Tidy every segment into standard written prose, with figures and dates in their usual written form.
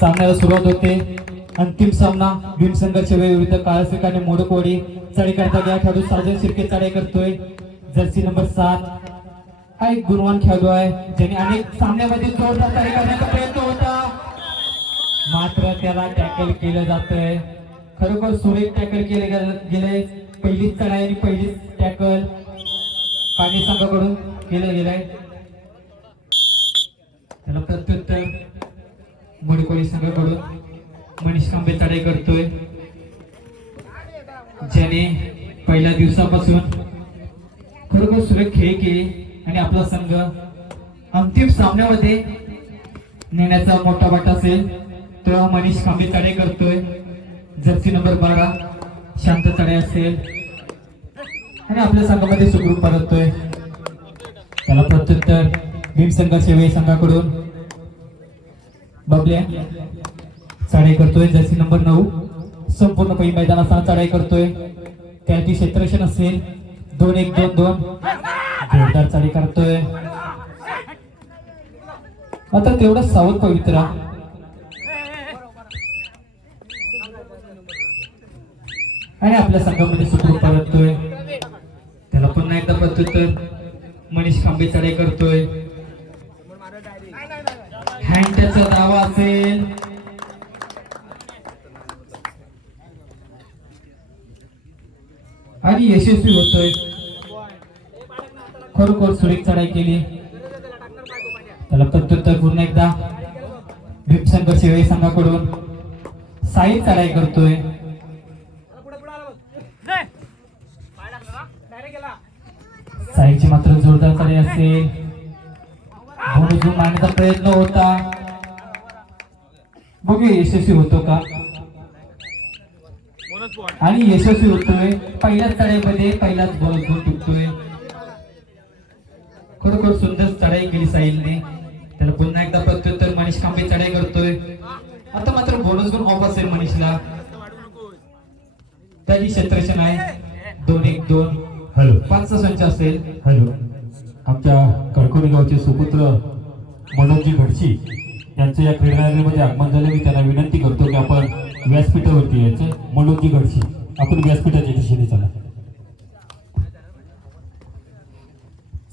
सामन्याला सुरुवात होते। अंतिम सामना भीमसंघर्ष विरुद्ध काळासिक आणि मोडकवाडी। चढाई करता गया खेळाडू साजन शिर्के चढाई करतोय जर्सी नंबर 7। हा एक गुणवान खेळाडू आहे ज्याने अनेक सामन्यामध्ये जोरदार चढाई करण्याचा प्रयत्न होता, मात्र त्याला टॅकल केलं जातंय। खरोखर सुरेख टॅकल केले गेले। पहिलीच चढाई आणि पहिलीच टॅकल पाणी संघाकडून केलं गेलंय। त्याला प्रत्युत्तर मोडकवाडी संघाकडून मनीष कांबे चढाई करतोय, ज्याने पहिल्या दिवसापासून खरोखर सुरेख खेळ केले आणि आपला संघ अंतिम सामन्यामध्ये नेण्याचा मोठा वाटा असेल। तो मनीष कांबे चढाई करतोय जर्सी नंबर 12। शांत चढाई असेल आणि आपल्या संघामध्ये सुखरूप परततोय। त्याला प्रत्युत्तर भीमसंघर्ष संघाकडून बबल्या चढाई करतोय जर्सी नंबर 9। संपूर्ण पहिली मैदानासह चढाई करतोय। त्याची क्षेत्ररक्षण असेल 2-1-2-2 जोरदार चढाई करतोय। आता तेवढं सावध पवित्रा आणि आपल्या संघामध्ये सुखरूप परततोय। त्याला पुन्हा एकदा प्रत्युत्तर मनीष कांबे चढाई करतोय। हँडचा दावा असेल आणि यशस्वी होतोय। खरोखर सुरेख चढाई केली। त्याला प्रत्युत्तर पुन्हा एकदा भीमसंघर्ष संघाकडून साई चढाई करतोय। साईची मात्र जोरदार चढाई असेल, भोनजून मारण्याचा प्रयत्न होता, बघूया यशस्वी होतो का आणि यशस्वी होतोय। पहिल्याच चढाईमध्ये पहिलाच भोनजून तुटतोय। खरोखर सुंदर चढाई केली साहिलने। त्याला पुन्हा एकदा प्रत्युत्तर मनीष कांबे चढाई करतोय। आता मात्र बोनस गुण ऑफ असेल मनीषला। त्याची क्षेत्ररक्षण आहे 2-1-2 हॅलो 5चा संच असेल। हॅलो आमच्या कडकोली गावचे सुपुत्र मनोजी घडशी यांचं या क्रीडामध्ये आगमन झाले। मी त्यांना विनंती करतो की आपण व्यासपीठावरती यायचं। मनोजी घडशी आपण व्यासपीठाच्या दिशेने चला।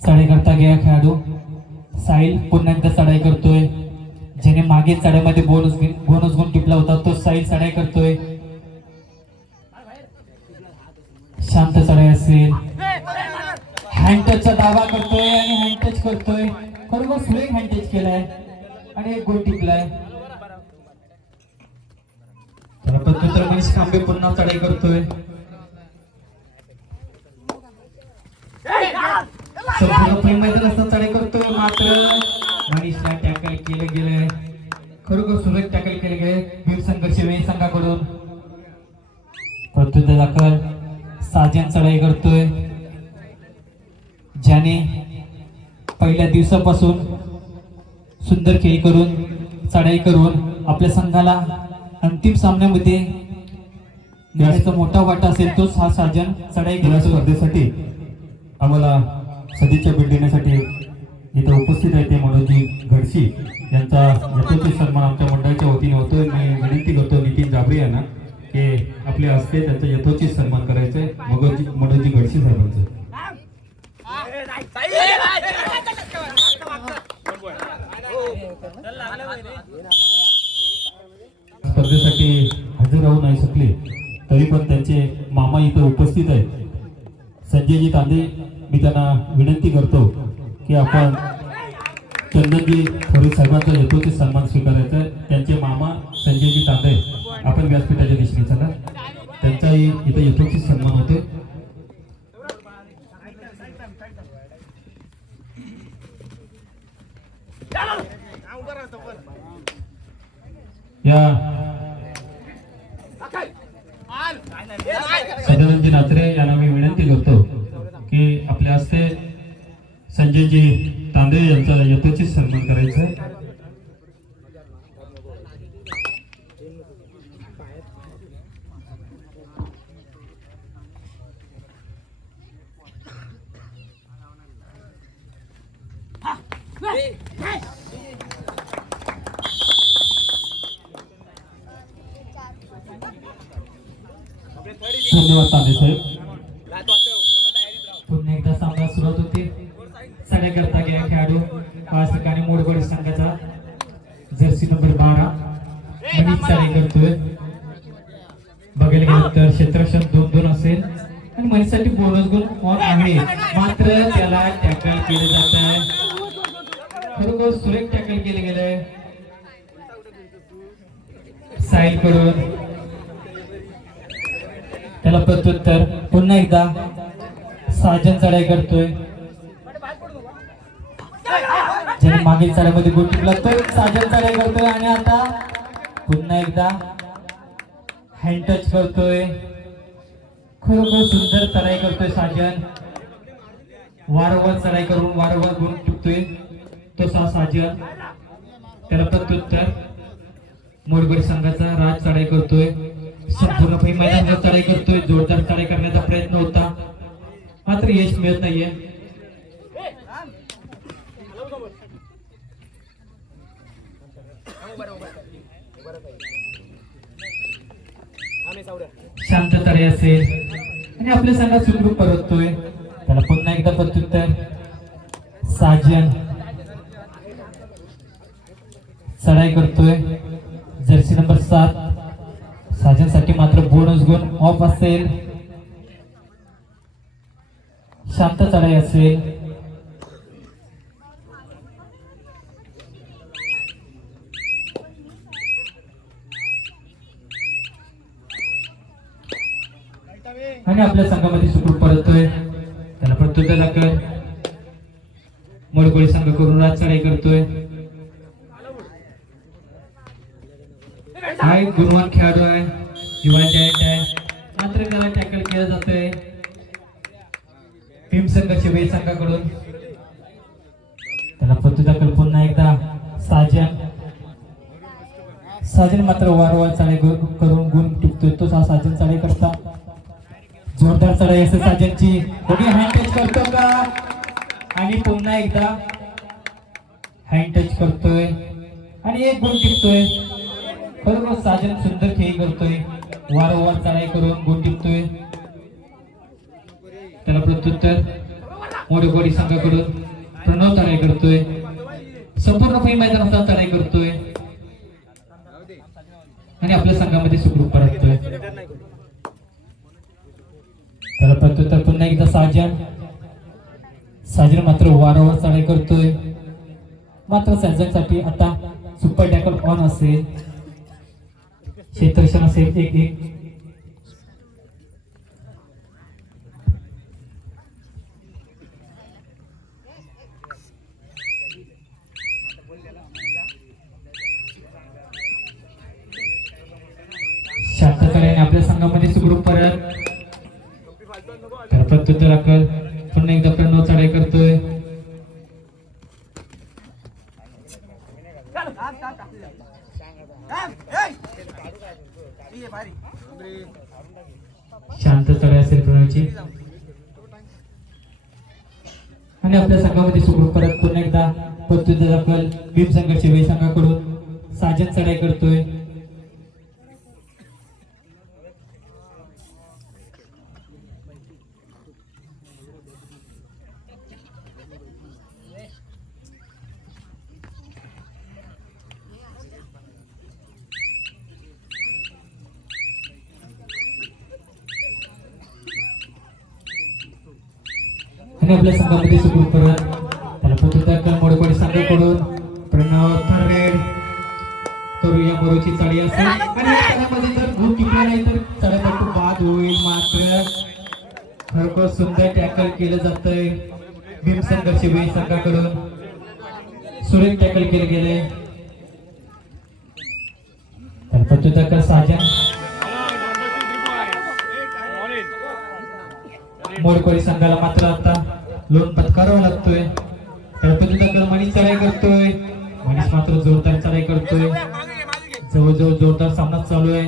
चढाई करता गया खेळाडू साहिल पुन्हा एकदा चढाई करतोय, ज्याने मागे चढाईमध्ये बोनस गुण टिपला होता तो साहिल चढाई करतोय। शांत चढाई असेल, हँडटचचा दावा करतोय आणि हँडटच करतोय। खरोखर सुरेख हँडटच केलाय आणि एक गोल टिपलाय। त्याला प्रत्युत्तर मनीष कांबे पुन्हा चढाई करतोय। संपूर्ण मैदानात चढाई करतोय, मात्र मनीषला टॅकल केलं गेलंय। खरोखर सुरेख टॅकल केले गेले भीमसंघर्ष संघाकडून। प्रत्युत्तर दाखल साजन चढाई करतोय, ज्याने पहिल्या दिवसापासून सुंदर खेळ करून चढाई करून आपल्या संघाला अंतिम सामन्यामध्ये नेण्याचा मोठा वाटा असेल तोच हा साजन चढाई या स्पर्धेसाठी आम्हाला सदिच्छा भेट देण्यासाठी इथे उपस्थित आहे ते मनोजी घडशी यांचा यथोचित सन्मान आमच्या मंडळाच्या वतीने होतोय। मी विनंती करतो नितीन जाबरे यांना की आपल्या हस्ते त्यांचा यथोचित सन्मान करायचा आहे मनोजी घडशी साहेबांचं। स्पर्धेसाठी हजर राहू नाही शकले तरी पण त्यांचे मामा इथे उपस्थित आहेत संजयजी तांदे। मी त्यांना विनंती करतो की आपण चंदनजी थोरे साहेबांचा यथोचित सन्मान स्वीकारायचा आहे। त्यांचे मामा संजयजी तांदे आपण व्यासपीठाच्या दिशेने चला, त्यांचाही इथे यथोचित सन्मान होते। या सदानंदजी नाचरे यांना मी विनंती करतो की आपल्या हस्ते संजयजी तांदे यांचा यथोचित सन्मान करायचा आहे। धन्यवाद तांबे साहेब. पुन्हा एकदा सामना सुरुवात होते. चढाई करता गेला खेळाडू काळसकर आणि मोडगोडी संघाचा जर्सी नंबर 12 मनीष चढाई करतोय. बघायला गेलं तर क्षेत्ररक्षण 2-2 असेल आणि मनीषसाठी बोनस गुण ऑन आहे, मात्र त्याला टॅकल केलं जात आहे. खरोखर सुरेख टॅकल केलं गेलंय साहिल कडून. त्याला प्रत्युत्तर पुन्हा एकदा साजन चढाई करतोय. ज्याने मागील चढाईमध्ये गोल टिपला तो साजन चढाई करतोय आणि आता पुन्हा एकदा हँड टच करतोय. खरोखर सुंदर चढाई करतोय साजन. वारंवार चढाई करून वारंवार गुण टिपतोय तो साजन. त्याला प्रत्युत्तर मोडगोडी संघाचा राज चढाई करतोय. संपूर्ण मैदानावर चढाई करतोय. जोरदार चढाई करण्याचा प्रयत्न होता, मात्र यश मिळत नाहीये. शांत चढाई असेल आणि आपल्या संघात सुखरूप परततोय. त्याला पुन्हा एकदा प्रत्युत्तर साजन चढाई करतोय. जर्सी नंबर 7 साजन साठी मात्र बोनस गुण ऑफ असेल. शांत चढाई असेल. आणि आपल्या संघामध्ये सुखरूप परततोय. त्याला प्रत्युत्तर दाखल मोडगोडी संघ करून राज चढाई करतोय. हा एक गुणवान खेळाडू आहे, युवा जयंत आहे, मात्र त्याला टॅकल केलं जातंय भीम संघाच्या वेळ संघाकडून. त्याला प्रत्युत्तर पुन्हा एकदा साजन मात्र वारंवार चढाई करून गुण टिपतोय तो साजन चढाई करता. जोरदार चढाई असेल साजनची. हँड टच करतो का आणि पुन्हा एकदा हँड टच करतोय आणि एक गुण टिपतोय. खरोखर साजन सुंदर खेळ करतोय. वारंवार चढाई करून गुण टिपतोय. त्याला प्रत्युत्तर मोडगोडी संघाकडून प्रणव चढाई करतोय. संपूर्ण मैदानाचा चढाई करतोय आणि आपल्या संघामध्ये सुखरूप परततोय. त्याला प्रत्युत्तर पुन्हा एकदा साजन मात्र वारंवार चढाई करतोय. मात्र साजनसाठी आता सुपर टॅकल ऑन असेल. क्षेत्ररक्षण असेल 1-1. शांत चढाई आपल्या संघामध्ये सुखरूप परत. तर प्रत्युत्तर दाखल पुन्हा एकदा प्रणव चढाई करतोय. शांत चढाई असेल प्रणवची आणि आपल्या संघामध्ये सुखरूप परत. पुन्हा एकदा प्रत्युत्तर दाखल भीम संघाच्या वेळ संघाकडून साजन चढाई करतोय. आणि आपल्या संघामध्ये सुखरूप परत. त्याला प्रत्युत्तर मोडगोडी संघाकडून प्रणव थर्ड करूया बरोची चढाई असेल आणि या चढाईमध्ये जर गुण टिकला नाही तर चढाईपट्टू बाद होईल. मात्र खरोखर सुंदर टॅकल केलं जातंय भीम संघर्षी वेळ संघाकडून. सुरेख टॅकल केले गेले. त्याला प्रत्युत्तर साजन मोडगोडी संघाला मात्र आता लोन पत्करावा लागतोय. त्याला प्रत्युत्तर मनीष चढाई करतोय. मनीष मात्र जोरदार चढाई करतोय. जवळजवळ जोरदार सामना चालू आहे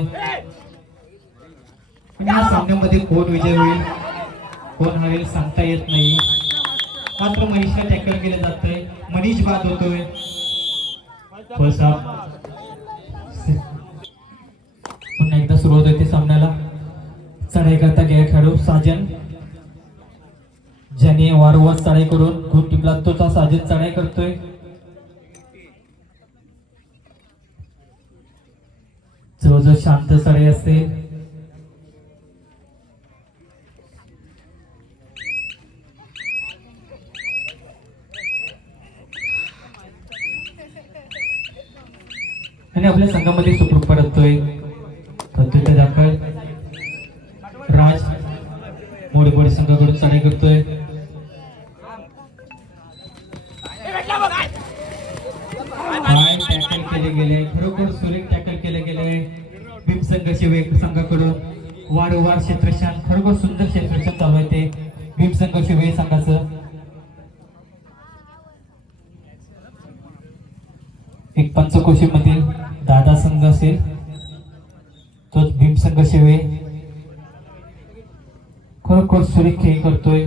आणि या सामन्यामध्ये कोण विजय होईल कोण हरेल सांगता येत नाही. मात्र मनीषला टॅकल केलं जातंय. मनीष बाद होतोय. पुन्हा एकदा सुरुवात होते सामन्याला. चढाई करता गेला खेळाडू साजन, ज्याने वारंवार चढाई करून गुण टिपला तोचा साजन चढाई करतोय. जवळजवळ शांत चढाई असेल. आणि आपल्या संघामध्ये सुखरूप परततोय दाखल राज मोडीबोडी संघाकडून चढाई करतोय. हाय टॅकल केले गेले, खरोखर सुरेख टॅकल केले गेले भीमसंघ शिवे संघाकडून. वारंवार क्षेत्रक्षण, खरोखर सुंदर क्षेत्रक्षण चालू आहे ते भीमसंघ शिवे संघाचं. एक पंचकोशी मधील दादा संघ असेल तोच भीमसंघ शिवे खरोखर सुरेख खेळ करतोय.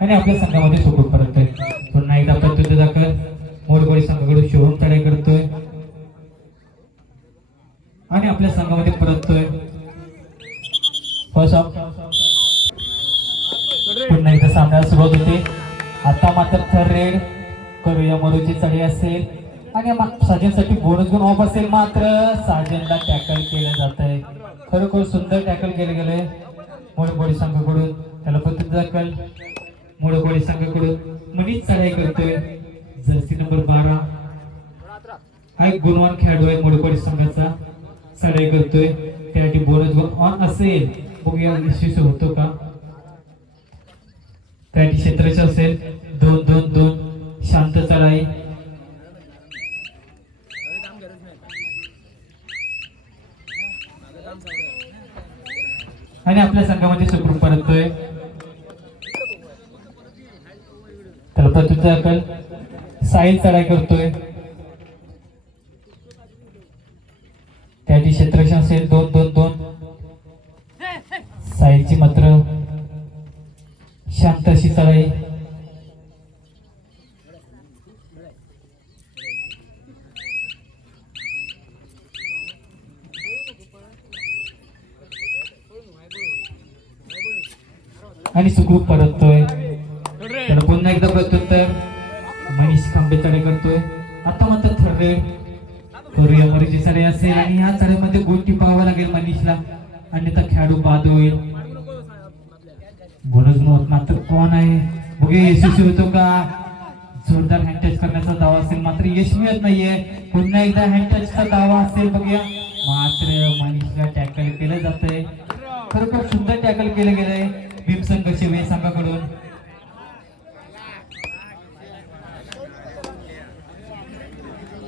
आणि आपल्या संघामध्ये सुखरूप परततोय. पुन्हा एकदा प्रत्युत्तर दाखल मोडगोळी संघाकडून शिवून चढाई करतोय आणि आपल्या संघामध्ये परततोय. पुन्हा एकदा सामन्याला सुरुवात होते. आता मात्र थर्ड रेड करूया मरूची चढाई असेल आणि साजनसाठी बोनस गुण ऑफ असेल. मात्र साजनला टॅकल केलं जात आहे. खरोखर सुंदर टॅकल केलं गेलंय मोडगोळी संघाकडून. त्याला प्रत्युत्तर दाखल मोडगोळी संघाकडून मनीष चढाई करतोय. जर्सी नंबर 12 हा एक गुणवान खेळाडू आहे मोडगोळी संघाचा. चढाई करतोय त्यासाठी बोनस गुण ऑन असेल. बघूया यशस्वी होतो का. त्यासाठी क्षेत्राचे असेल 2-2-2 शांत चढाई. आणि आपल्या संघामध्ये सुखरूप परततोय. त्याला प्रत्युत्तर दाखल साहिल चढाई करतोय. त्यासाठी क्षेत्रक्षण असेल 2-2-2 साहिलची मात्र शांत अशी चढाई. आणि सुखरूप परततोय. त्याला पुन्हा एकदा प्रत्युत्तर मनीष खांबे चढाई करतोय. आता मात्र थर्ड रेड करूया मरीची चढाई असेल आणि ह्या चढाईमध्ये गुण टिपावा लागेल मनीषला, अन्यथा खेळाडू बाद होईल. बोनस गुण मात्र कोण आहे बघूया यशस्वी होतो का. जोरदार हँड टच करण्याचा दावा असेल मात्र यशस्वी होत नाहीये. पुन्हा एकदा हँड टचचा दावा असेल बघूया. मात्र मनीषला टॅकल केलं जातंय. खरोखर सुंदर टॅकल केलं गेलंय भीमसंघ शिवे संघाकडून.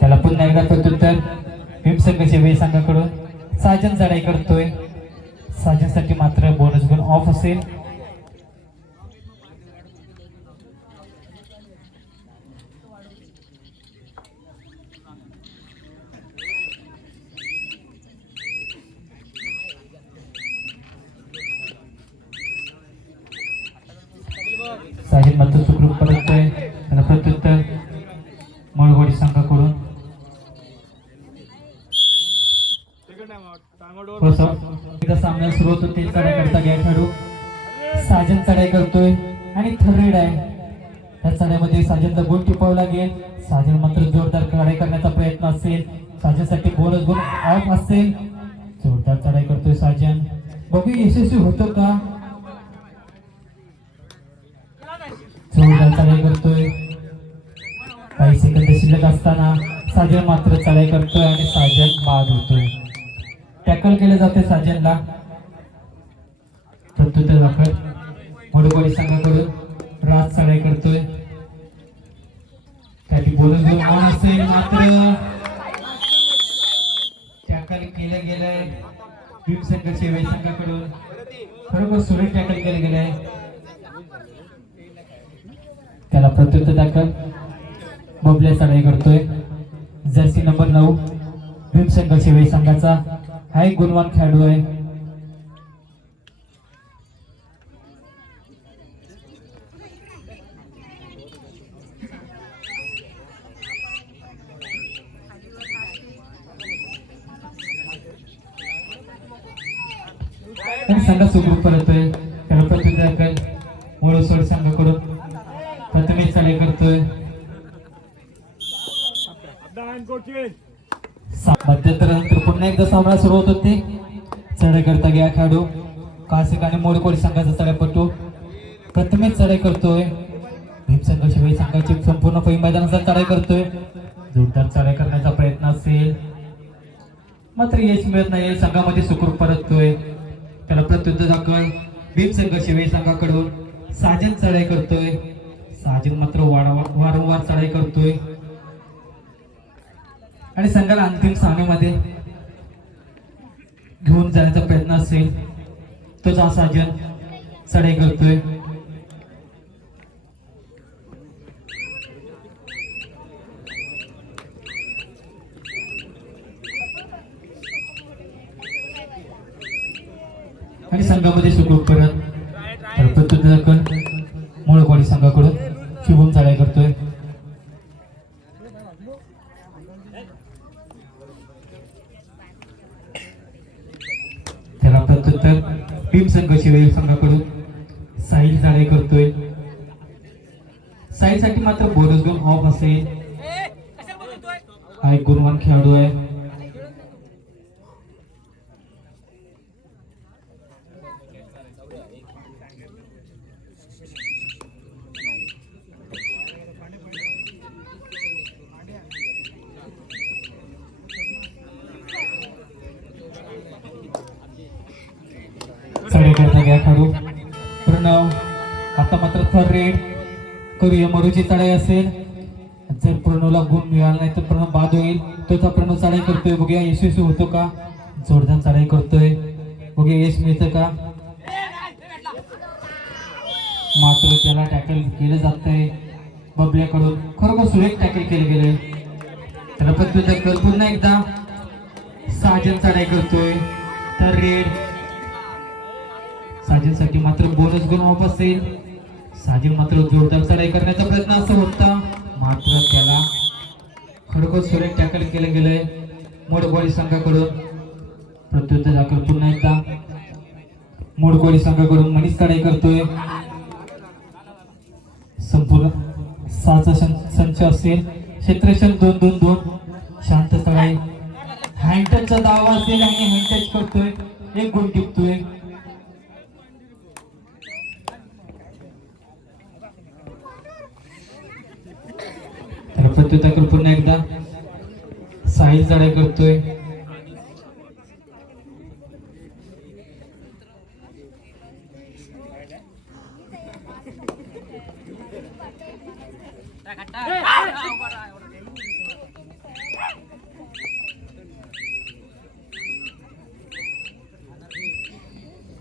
त्याला पुन्हा एकदा प्रत्युत्तर भीमसंघ शिवे संघाकडून. साजन चढाई करतोय. साजनसाठी मात्र बोनस गुण ऑफ असेल. साजन मात्र सुखरूप परततोय. त्याला प्रत्युत्तर मोडगोळी संघाकडून. सामन्याला सुरुवात होते. चढाई करता गया खेळाडू साजन चढाई करतोय आणि थर्ड रेड आहे. त्या चढाईमध्ये साजनला गुण टिपावं लागेल. साजन मात्र जोरदार चढाई करण्याचा प्रयत्न असेल. साजनसाठी बोनस गुण ऑफ असेल. जोरदार चढाई करतोय साजन. बघू यशस्वी होतो का. जोरदार चढाई करतोय. काही सेकंद शिल्लक असताना साजन मात्र चढाई करतोय आणि साजन बाद होतोय. टॅकल केले जाते साजनला. प्रत्युत्तर दाखल मोडगोळी संघाकडून राज चढाई करतोय. त्याची बोनस गुण ऑन असेल मात्र टॅकल केलं गेलंय भीमसंघ शिवे संघाकडून. खरोखर सुरेख टॅकल केलं गेलंय. त्याला प्रत्युत्तर दाखल बबल्या चढाई करतोय. जर्सी नंबर 9 भीमसंघ शिवे संघाचा हा एक गुणवान खेळाडू आहे. आणि संघ सुखरूप परतोय. त्याला प्रत्युत्तर मूळ सोड संघाकडून प्रथमेश चढाई करतोय. मध्यंतरानंतर पुन्हा एकदा सामना सुरू होत होते. चढाई करता गया खेळाडू कासिक आणि मोडकोडी संघाचा चढाईपटू प्रथमेश चढाई करतोय. भीमसंघ शिवाई संघाची संपूर्ण पै मैदानाचा चढाई करतोय. जोरदार चढाई करण्याचा प्रयत्न असेल मात्र यश मिळत नाही. संघामध्ये सुखरूप परततोय. त्याला प्रत्युत्तर दाखल भीमसंघ शिवाई संघाकडून साजन चढाई करतोय. साजन मात्र वारंवार चढाई करतोय आणि संघाला अंतिम सामन्यामध्ये घेऊन जाण्याचा प्रयत्न असेल तोच हा साजन चढाई करतोय. आणि संघामध्ये सुखरूप परत प्रत्युत्तर मोळकवाडी संघाकडून शुभम चढाई करतोय. त्याला प्रत्युत्तर भीमसंघ शिवाई संघाकडून साहिल चढाई करतोय. साहिलसाठी मात्र बोनस गुण ऑफ असेल. हा एक गुणवान खेळाडू आहे. चढाई करता गया खेळाडू प्रणव. आता मात्र थर्ड रेड करूया मरूची चढाई असेल. जर प्रणवला गुण मिळाला नाही तर प्रणव बाद होईल. तो प्रणव चढाई करतोय. बघूया यशस्वी होतो का. जोरदार चढाई करतोय. बघूया यश मिळतं का. मात्र त्याला टॅकल केलं जातंय बबल्याकडून. खरोखर सुरेख टॅकल केलं गेलंय. त्याला प्रत्युत्तर पुन्हा एकदा साजन चढाई करतोय. तर रेड साजनसाठी मात्र बोनस गुण ऑफ असेल. साजन मात्र जोरदार चढाई करण्याचा प्रयत्न असा होता मात्र त्याला खरोखर सुरेख टॅकल केलं गेलंय मोडकोडी संघाकडून. प्रत्युत्तर दाखल पुन्हा एकदा मोडकोडी संघाकडून मनीष चढाई करतोय. संपूर्ण 6चा संच असेल. क्षेत्रक्षण 2-2-2. शांत चढाई. हँडटचचा दावा असेल आणि हँडटच करतोय. एक गुण टिपतोय. प्रत्युत्तर पुन्हा एकदा साहिल चढाई करतोय.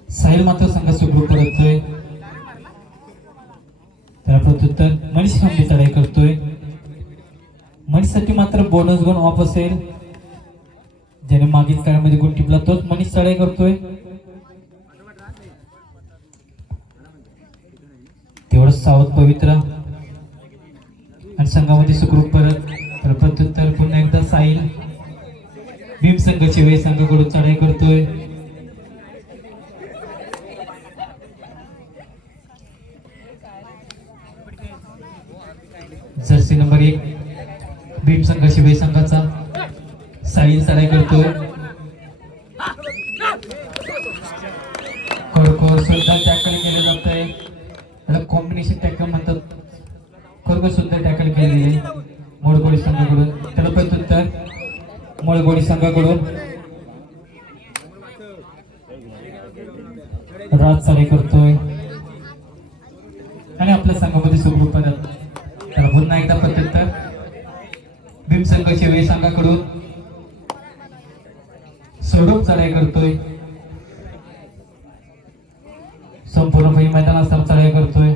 साहिल मात्र संघ सुखरूप परततोय. त्याला प्रत्युत्तर मनीष खांबे चढाई करतोय. मनीषसाठी मात्र बोनस गुण ऑफ असेल. ज्याने मागील काळामध्ये गुण टिपला तोच मनीष चढाई करतोय. तेवढंच सावध पवित्र आणि संघामध्ये सुखरूप परत. तर प्रत्युत्तर पुन्हा एकदा साहिल भीमसंघ शिवाई संघाकडून चढाई करतोय. जर्सी नंबर 1 भीमसंघ शिवाई संघाचा साहिल चढाई करतोय. खरोखर सुंदर टॅकल केले जात आहे. त्याला कॉम्बिनेशन टॅकल म्हणतात. खरोखर सुंदर टॅकल केलेले मोडगोडी संघाकडून. त्याला प्रत्युत्तर मोडगोडी संघाकडून राज चढाई करतोय आणि आपल्या संघामध्ये सुखरूप परत. त्याला पुन्हा एकदा प्रत्युत्तर भीमसंघ शिवाई संघाकडून सोडून चढाई करतोय. संपूर्ण मैदानावर चढाई करतोय.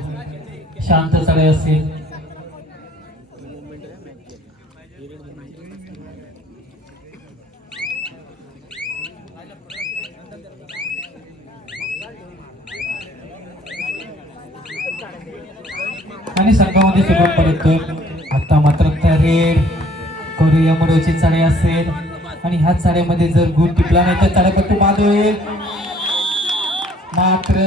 शांत चढाई असेल. आणि संघामध्ये सुरुवात परततोय. आता मात्र रेड करूया मरोची चढाई असेल आणि ह्या चढाईमध्ये जर गुण टिपला नाही तर चढाईपट्टू बाद होईल. मात्र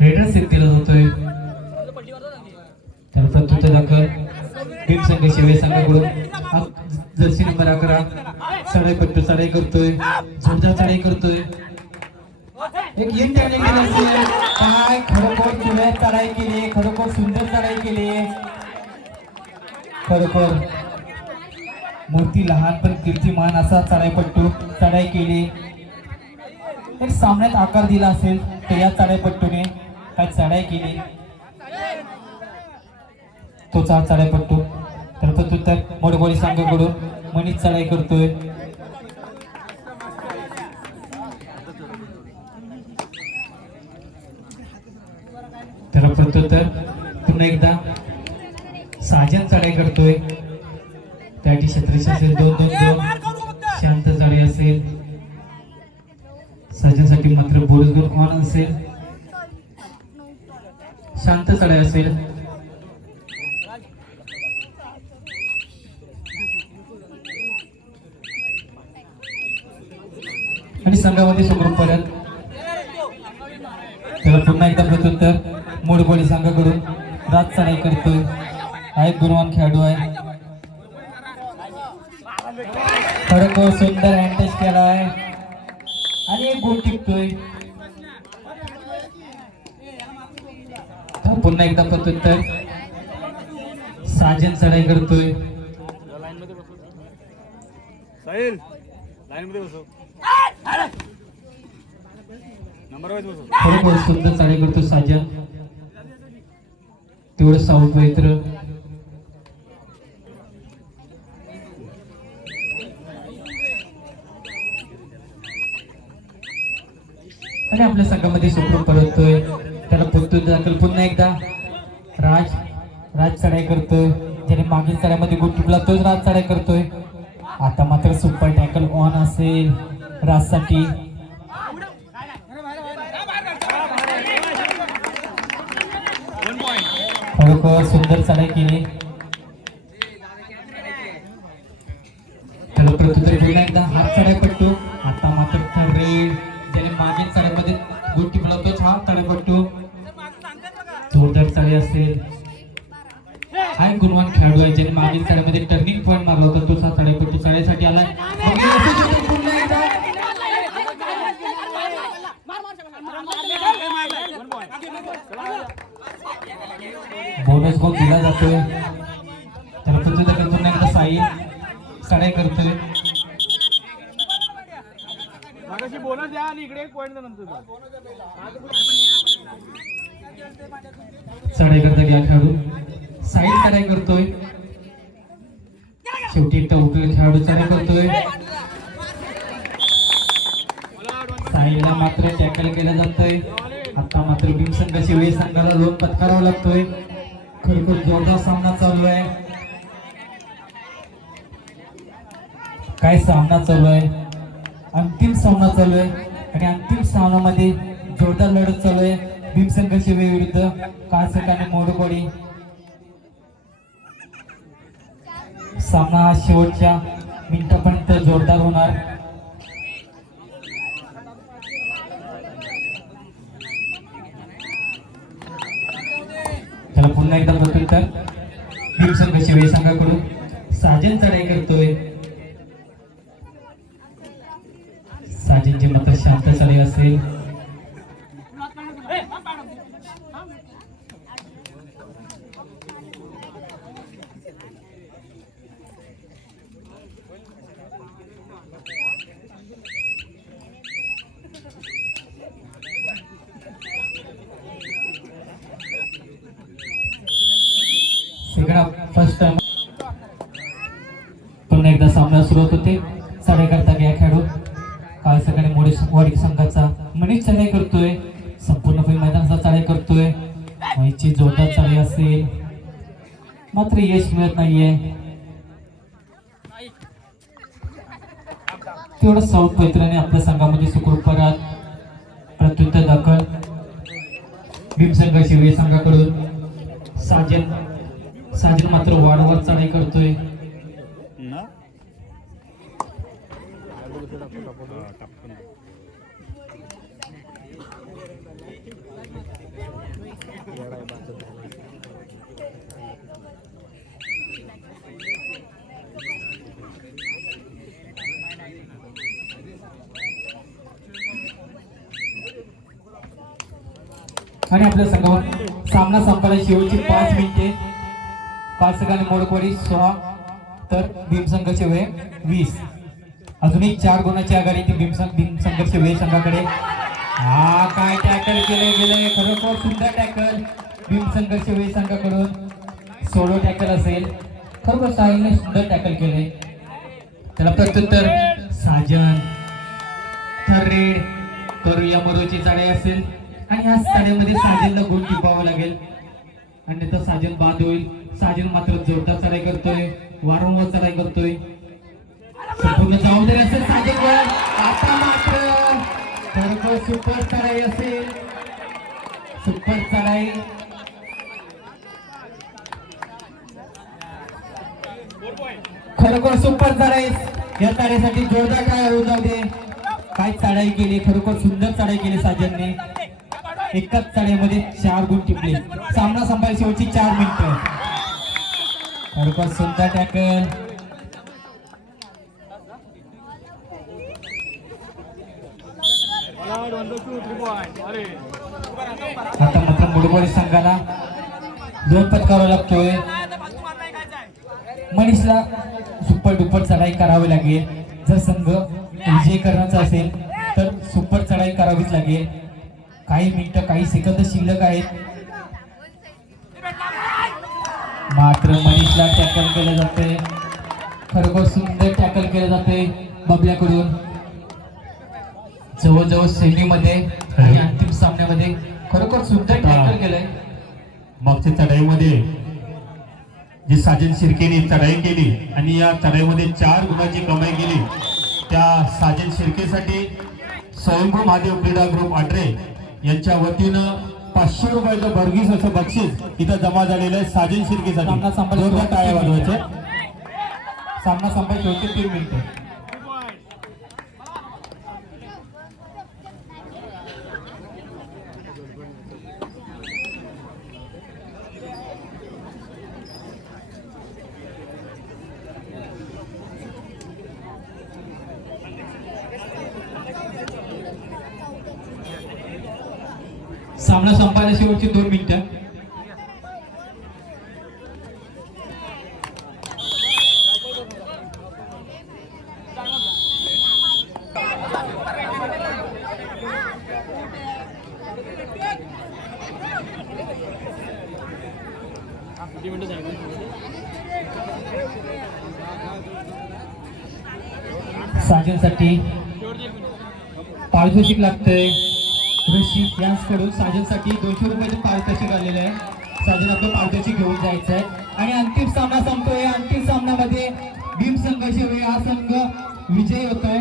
रेडर सिद्धीला होतोय. त्याला प्रत्युत्तर दाखल टीम संघ शिवाय संघाकडून जर्सी नंबर 11 चढाईपट्टू चढाई करतोय, जोरदार चढाई करतोय. एक येन टॅकलिंग केली असेल. काय खरोखर जुळ्यात चढाई केली, खरोखर सुंदर चढाई केली. खरोखर मूर्ती लहान पण कीर्तिमान असा चढाईपट्टू चढाई केली. एक सामन्यात आकार दिला असेल तर या चढाईपट्टूने काय चढाई केली. तो चढाईपट्टू तर प्रत्युत्तर मोडगोळी संघाकडून मनीष चढाई करतोय. त्याला प्रत्युत्तर पुन्हा एकदा साजन चढाई करतोय. त्या क्षेत्राची असेल 2-2-2 शांत चढाई असेल. साजनसाठी मात्र बोनस गुण ऑन असेल, शांत चढाई असेल. आणि संघामध्ये सुखरूप परत. त्याला पुन्हा एकदा प्रत्युत्तर मोडगोळी संघाकडून रात चढाई करतोय. हा एक गुणवान खेळाडू आहे. खरोखर सुंदर हँडटच केला आहे आणि एक गोल टिकतोय. पुन्हा एकदा प्रत्युत्तर साजन चढाई करतोय. खरोखर सुंदर चढाई करतो साजन. तेवढं साऊथ मैत्र आणि आपल्या संघामध्ये सुखरूप परततोय. त्याला प्रत्युत्तर दाखल पुन्हा एकदा राज चढाई करतोय. ज्याने मागील चढाईमध्ये गोल टिपला तोच राज चढाई करतोय. आता मात्र सुपर टॅकल ऑन असेल राजसाठी. खरोखर सुंदर चढाई केली. त्याला प्रत्युत्तर पुन्हा एकदा हात चढाईपट्टू. आता मात्र रेड ज्याने मागील चढाईमध्ये गोल टिपला तोच हा चढाईपट्टू. जोरदार चढाई असेल. हा एक गुणवान खेळाडू आहे ज्याने मागील चढाईमध्ये टर्निंग पॉईंट मारला होता तोच हा चढाईपट्टू चढाईसाठी आलाय. बोनस गोल दिला जातोय. त्याला प्रत्युत्तर पुन्हा एकदा साई चढाई करतोय. चढाई करता या खेळाडू साईड चढाई करतोय. शेवटी एकटा उठलेला खेळाडू चढाई करतोय. साईडला मात्र टॅकल केलं जातोय. आता मात्र भीम संघाची वेळ संघाला लोन पत्करावा लागतोय. खरोखर जोरदार सामना चालू आहे. काय सामना चालू आहे, अंतिम सामना चालू आहे आणि अंतिम सामन्यामध्ये जोरदार लढत चालू आहे. भीम संघाची वेळ विरुद्ध काळसक आणि मोडगोळी. सामना हा शेवटच्या मिनिटापर्यंत जोरदार होणार. त्याला पुन्हा एकदा प्रत्युत्तर भीम संघाची वेळ संघाकडून साजन चढाई करतोय. साजनची मात्र शांत चढाई असेल. फर्स्ट टाइम पुन्हा एकदा सामना सुरू होते. चढाई करता गया खेळाडू काळसक आणि मोडगोळी संघाचा मनीष चढाई करतोय. संपूर्णपणे मैदानाचा चढाई करतोय. मनीषची जोरदार चढाई असेल मात्र यश मिळत नाहीये. तेवढं साऊथ पैत्राने आपल्या संघामध्ये सुखरूप परत. प्रत्युत्तर दाखल भीमसंघ शिवे संघाकडून साजन मात्र वारंवार चढाई करतोय. आणि आपल्या संघावर सामना संपायला शेवटची 5 मिनिटे. 5 सेकंद मोडकवाडी 6 तर भीमसंघ शिवे 20. अजूनही 4 गुणाची आघाडी ती भीमसंघ शिवे संघाकडे. हा काय टॅकल गेले खरोखर सुंदर टॅकल भीमसंघ शिवे संघाकडून. सोलो टॅकल असेल, खरोखर साहिलने सुंदर टॅकल केले. त्याला प्रत्युत्तर साजन थर्रेड करूया मरोची चढाई असेल आणि ह्या चढाईमध्ये साजनला गुण टिपावं लागेल अन्यथा साजन बाद होईल. साजन मात्र जोरदार चढाई करतोय, वारंवार चढाई करतोय. संपूर्ण जबाबदारी असेल साजनवर. आता मात्र खरोखर सुपर चढाई असेल, सुपर चढाई. खरोखर सुपर चढाई. या चढाईसाठी जोरदार काय होऊ जाऊ दे. काय चढाई केली, खरोखर सुंदर चढाई केली साजनने. एकाच चढाईमध्ये 4 गुण टिपले. सामना संपायला शेवटची 4 मिनिटं. खरोखर सुंदर टॅकल. आता मात्र मुडबोली संघाला 2 पत्करावा लागतोय. मनीषला सुपर डुपर चढाई करावी लागेल. जर संघ विजय करण्याचा असेल तर सुपर चढाई करावीच लागेल. काही मिनिटं काही सेकंद शिल्लक आहेत. मात्र मनीषला टॅकल केलं जाते. खरोखर सुंदर टॅकल केलं जाते बबल्याकडून. जवळजवळ सेमीमध्ये आणि अंतिम सामन्यामध्ये खरोखर सुंदर टॅकल केलंय. मागच्या चढाईमध्ये जी साजन शिर्केने चढाई केली आणि या चढाईमध्ये 4 गुणाची कमाई केली, त्या साजन शिर्केसाठी स्वयंभू महादेव क्रीडा ग्रुप आडरे यांच्या वतीनं 500 रुपयाचं भरघीस असं बक्षीस इथं जमा झालेलं आहे साजन शिर्केसाठी. सामना संपायला जोरदार टाळ्या वाजवायच्या. सामना संपायला शेवटचे 3 मिनिटं. सामना संपायला शेवटची 2 मिनिटं. साजनसाठी पारितोषिक लागतंय. ऋषी यांकडून साजनसाठी 200 रुपयाचे पारितोषिक आलेले आहे. साजन आपलं पारितोषिक घेऊन जायचं आहे आणि अंतिम सामना संपतोय. अंतिम सामन्यामध्ये भीमसंघ शिवे हा संघ विजयी होतोय.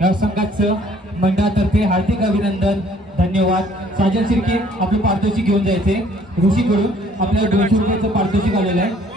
या संघाचं मंडळातर्फे हार्दिक अभिनंदन, धन्यवाद. साजन शिर्के आपलं पारितोषिक घेऊन जायचे. ऋषीकडून आपल्याला 200 रुपयाचं पारितोषिक आलेलं आहे.